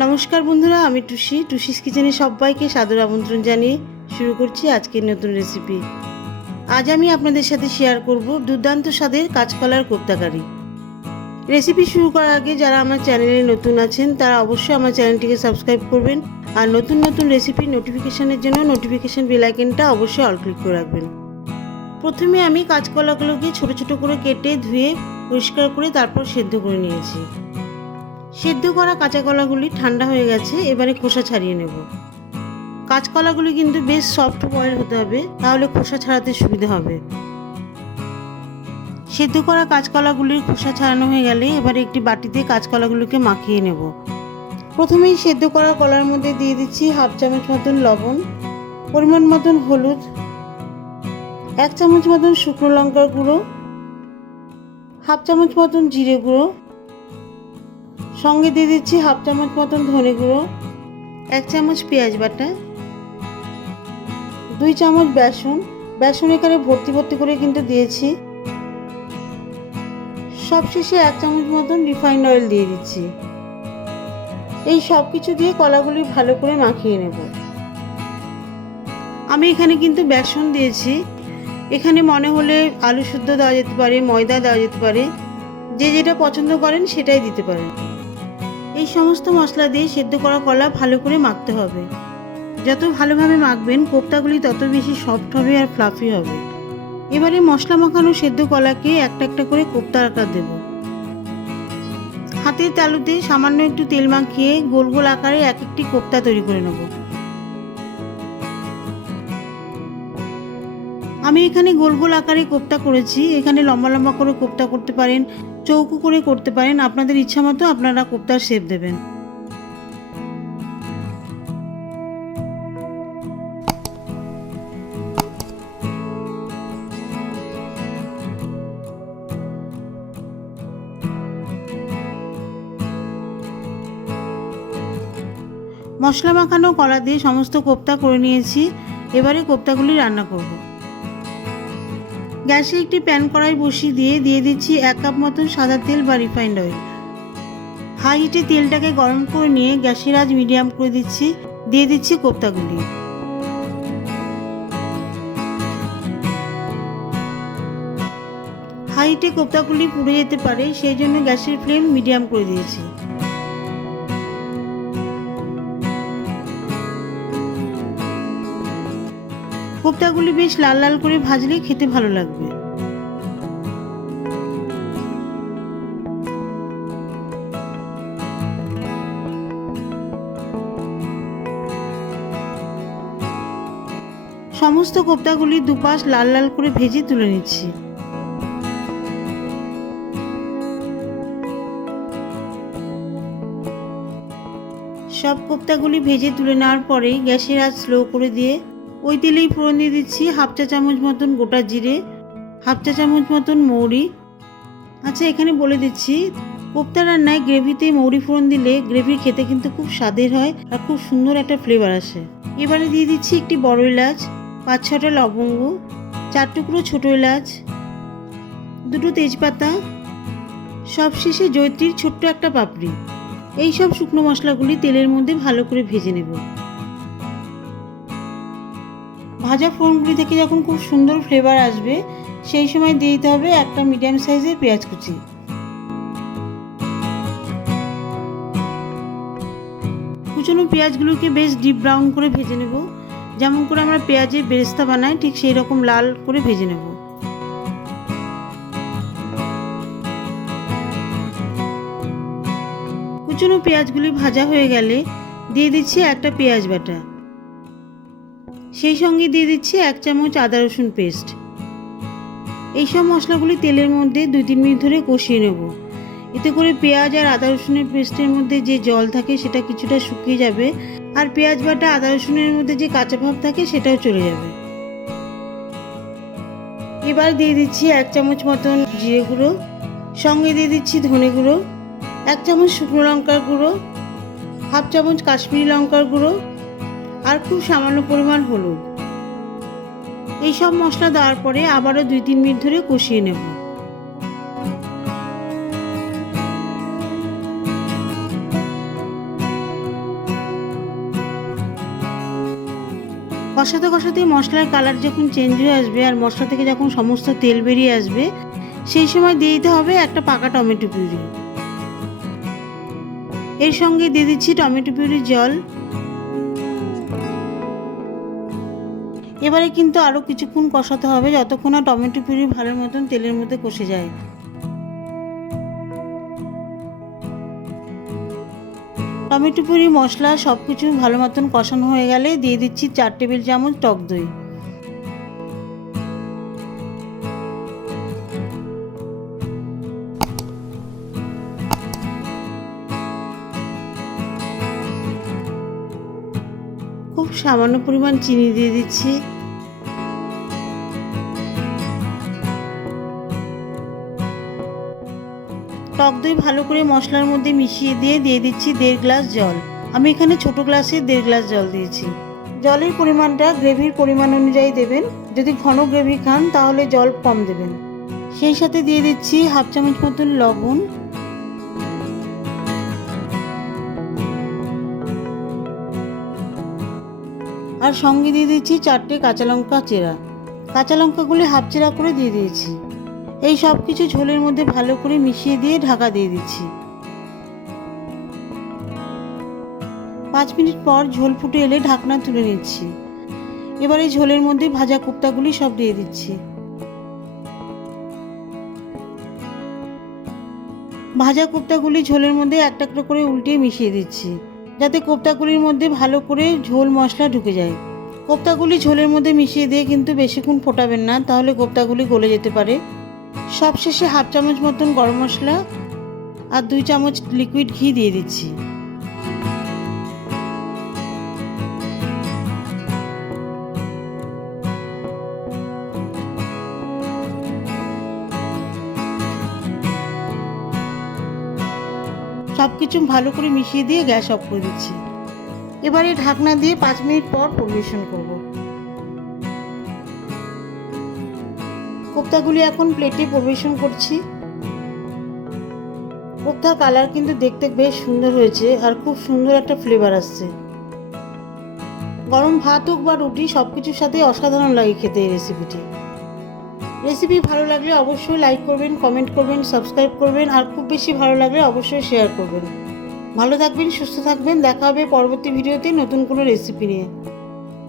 নমস্কার বন্ধুরা, আমি টুসিস কিচেনে সবাইকে সাদর আমন্ত্রণ জানিয়ে শুরু করছি আজকের নতুন রেসিপি। আজ আমি আপনাদের সাথে শেয়ার করব দুর্দান্ত স্বাদের কাঁচকলার কোপ্তাকারি। রেসিপি শুরু করার আগে যারা আমার চ্যানেলে নতুন আছেন তারা অবশ্যই আমার চ্যানেলটিকে সাবস্ক্রাইব করবেন আর নতুন নতুন রেসিপির নোটিফিকেশানের জন্য নোটিফিকেশান বেল আইকনটা অবশ্যই অল ক্লিক করে রাখবেন। প্রথমে আমি কাঁচকলাগুলোকে ছোট ছোট করে কেটে ধুয়ে পরিষ্কার করে তারপর সেদ্ধ করে নিয়েছি। সেদ্ধ করা কাঁচা কলাগুলি ঠান্ডা হয়ে গেছে, এবারে খোসা ছাড়িয়ে নেব। কাঁচকলাগুলি কিন্তু বেশ সফট বয়েল হতে হবে, তাহলে খোসা ছাড়াতে সুবিধা হবে। সেদ্ধ করা কাঁচকলাগুলির খোসা ছাড়ানো হয়ে গেলে এবারে একটি বাটিতে কাঁচকলাগুলোকে মাখিয়ে নেব। প্রথমেই সেদ্ধ করা কলার মধ্যে দিয়ে দিচ্ছি হাফ চামচ মতন লবণ, পরিমাণ মতন হলুদ, 1 চামচ মতন শুকনো লঙ্কার গুঁড়ো, হাফ চামচ মতন জিরে গুঁড়ো, সঙ্গে দিয়ে দিচ্ছি হাফ চামচ মতন ধনে গুঁড়ো, 1 চামচ পেঁয়াজ বাটা, 2 চামচ বেসন এখানে ভর্তি করে কিন্তু দিয়েছি। সবশেষে 1 চামচ মতন রিফাইন্ড অয়েল দিয়ে দিচ্ছি। এই সব কিছু দিয়ে কলাগুলি ভালো করে মাখিয়ে নেব। আমি এখানে কিন্তু বেসন দিয়েছি, এখানে মনে হলে আলু শুদ্ধ দেওয়া যেতে পারে, ময়দা দেওয়া যেতে পারে, যে যেটা পছন্দ করেন সেটাই দিতে পারেন। এই সমস্ত মশলা দিয়ে সেদ্ধ করা কলা ভালো করে মাখতে হবে। যত ভালোভাবে মাখবেন কোপ্তাগুলি তত বেশি সফট হবে আর ফ্লাফি হবে। এবারে মশলা মাখানো সেদ্ধ কলাকে একটা একটা করে কোপ্তার আকার দেব। হাতের তালুতে সামান্য একটু তেল মাখিয়ে গোল গোল আকারে এক একটি কোপ্তা তৈরি করে নেব। আমি এখানে গোল গোল আকারে কোপ্তা করেছি। এখানে লম্বা লম্বা করে কোপ্তা করতে পারেন, চৌকো করে করতে পারেন, আপনাদের ইচ্ছা মতো আপনারা কোপ্তার শেপ দেবেন। মশলা মাখানো কলা দিয়ে সমস্ত কোপ্তা করে নিয়েছি। এবারে কোপ্তাগুলি রান্না করব। গ্যাসে একটি প্যান কড়াই বসিয়ে দিয়ে দিচ্ছি 1 কাপ মতন সাদা তেল বা রিফাইন্ড অয়েল। হাই হিটে তেলটাকে গরম করে নিয়ে গ্যাসের আঁচ মিডিয়াম করে দিয়ে দিচ্ছি কোপ্তাগুলি। হাই হিটে কোপ্তাগুলি পুড়ে যেতে পারে, সেই জন্য গ্যাসের ফ্লেম মিডিয়াম করে দিয়েছি। কোপ্তাগুলি বেশ লাল লাল করে ভাজলে খেতে ভালো লাগবে। সমস্ত কোপ্তাগুলি দুপাশ লাল লাল করে ভেজে তুলে নিচ্ছি। সব কোপ্তাগুলি ভেজে তুলে নেওয়ার পরে গ্যাসের আঁচ স্লো করে দিয়ে ওই তেলেই ফোড়ন দিয়ে দিচ্ছি হাফ চা চামচ মতন গোটা জিরে, হাফ চা চামচ মতন মৌরি। আচ্ছা, এখানে বলে দিচ্ছি কোপ্তা রান্নায় গ্রেভিতে মৌরি ফোড়ন দিলে গ্রেভি খেতে কিন্তু খুব স্বাদের হয় আর খুব সুন্দর একটা ফ্লেভার আসে। এবারে দিয়ে দিচ্ছি একটি বড় এলাচ, 5-6টা লবঙ্গ, 4 টুকরো ছোটো এলাচ, 2টো তেজপাতা, সবশেষে জয়িত্রীর ছোট্ট একটা পাপড়ি। এই সব শুকনো মশলাগুলি তেলের মধ্যে ভালো করে ভেজে নেব। ভাজা ফোড়নগুলি থেকে যখন খুব সুন্দর ফ্লেভার আসবে সেই সময় দিয়ে দিতে হবে একটা মিডিয়াম সাইজের পেঁয়াজ কুচি। কুচনো পেঁয়াজগুলোকে বেশ ডিপ ব্রাউন করে ভেজে নেব। যেমন করে আমরা পেঁয়াজের বেরেস্তা বানাই ঠিক সেই রকম লাল করে ভেজে নেব। কুচনো পেঁয়াজগুলি ভাজা হয়ে গেলে দিয়ে দিচ্ছি একটা পেঁয়াজ বাটা, সেই সঙ্গে দিয়ে দিচ্ছি 1 চামচ আদা রসুন পেস্ট। এইসব মশলাগুলি তেলের মধ্যে 2-3 মিনিট ধরে কষিয়ে নেব। এতে করে পেঁয়াজ আর আদা রসুনের পেস্টের মধ্যে যে জল থাকে সেটা কিছুটা শুকিয়ে যাবে আর পেঁয়াজ বাটা আদা রসুনের মধ্যে যে কাঁচা ভাব থাকে সেটাও চলে যাবে। এবার দিয়ে দিচ্ছি 1 চামচ মতন জিরে গুঁড়ো, সঙ্গে দিয়ে দিচ্ছি ধনে গুঁড়ো, 1 চামচ শুকনো লঙ্কার গুঁড়ো, হাফ চামচ কাশ্মীরি লঙ্কার গুঁড়ো আর খুব সামান্য পরিমাণ হলুদ। এই সব মশলা দেওয়ার পরে আবারও 2-3 মিনিট ধরে কষিয়ে নেব। কষাতে কষাতে মশলার কালার যখন চেঞ্জ হয়ে আসবে আর মশলা থেকে যখন সমস্ত তেল বেরিয়ে আসবে, সেই সময় দিয়ে দিতে হবে একটা পাকা টমেটো পিউরি। এর সঙ্গে দিয়ে দিচ্ছি টমেটো পিউরির জল। এবারে কিন্তু আরও কিছুক্ষণ কষাতে হবে, যতক্ষণ না টমেটো পিউরি ভালো মতন তেলের মধ্যে কষে যায়। টমেটো পিউরি মশলা সব কিছু ভালো মতন কষানো হয়ে গেলে দিয়ে দিচ্ছি 4 টেবিল চামচ টক দই। খুব সামান্য পরিমাণ চিনি দিয়ে দিচ্ছি। টক দই ভালো করে মশলার মধ্যে মিশিয়ে দিয়ে দিচ্ছি 1.5 গ্লাস জল। আমি এখানে ছোট গ্লাসে 1.5 গ্লাস জল দিয়েছি। জলের পরিমাণটা গ্রেভির পরিমাণ অনুযায়ী দেবেন। যদি ঘন গ্রেভি খান তাহলে জল কম দেবেন। সেই সাথে দিয়ে দিচ্ছি 1/2 চামচ মতন লবণ, আর সঙ্গে দিয়ে দিচ্ছি 4টে কাঁচা লঙ্কা চেরা। কাঁচা লঙ্কাগুলি হাফ চেরা করে দিয়ে দিয়েছি। এই সব কিছু ঝোলের মধ্যে ভালো করে মিশিয়ে দিয়ে ঢাকা দিয়ে দিচ্ছি। 5 মিনিট পর ঝোল ফুটে এলে ঢাকনা তুলে নিচ্ছি। এবার এই ঝোলের মধ্যে ভাজা কোপ্তাগুলি সব দিয়ে দিচ্ছি। ভাজা কোপ্তাগুলি ঝোলের মধ্যে একটা একটা করে উল্টিয়ে মিশিয়ে দিচ্ছি, যাতে কোপ্তাগুলির মধ্যে ভালো করে ঝোল মশলা ঢুকে যায়। কোপ্তাগুলি ঝোলের মধ্যে মিশিয়ে দিয়ে কিন্তু বেশিক্ষণ ফোটাবেন না, তাহলে কোপ্তাগুলি গলে যেতে পারে। সবশেষে 1/2 চামচ মতন গরম মশলা আর 2 চামচ লিকুইড ঘি দিয়ে দিচ্ছি। সব কিছু ভালো করে মিশিয়ে দিয়ে গ্যাস অফ করে দিচ্ছি। এবারে ঢাকনা দিয়ে 5 মিনিট পর পরিবেশন করব। কোপ্তাগুলি এখন প্লেটে পরিবেশন করছি। কোপ্তার কালার কিন্তু দেখতে বেশ সুন্দর হয়েছে আর খুব সুন্দর একটা ফ্লেভার আসছে। গরম ভাত হোক বা রুটি, সব কিছুর সাথে অসাধারণ লাগে খেতে এই রেসিপিটি। রেসিপি ভালো লাগলে অবশ্যই লাইক করবেন, কমেন্ট করবেন, সাবস্ক্রাইব করবেন, আর খুব বেশি ভালো লাগলে অবশ্যই শেয়ার করবেন। ভালো থাকবেন, সুস্থ থাকবেন। দেখা হবে পরবর্তী ভিডিওতে নতুন কোনো রেসিপি নিয়ে।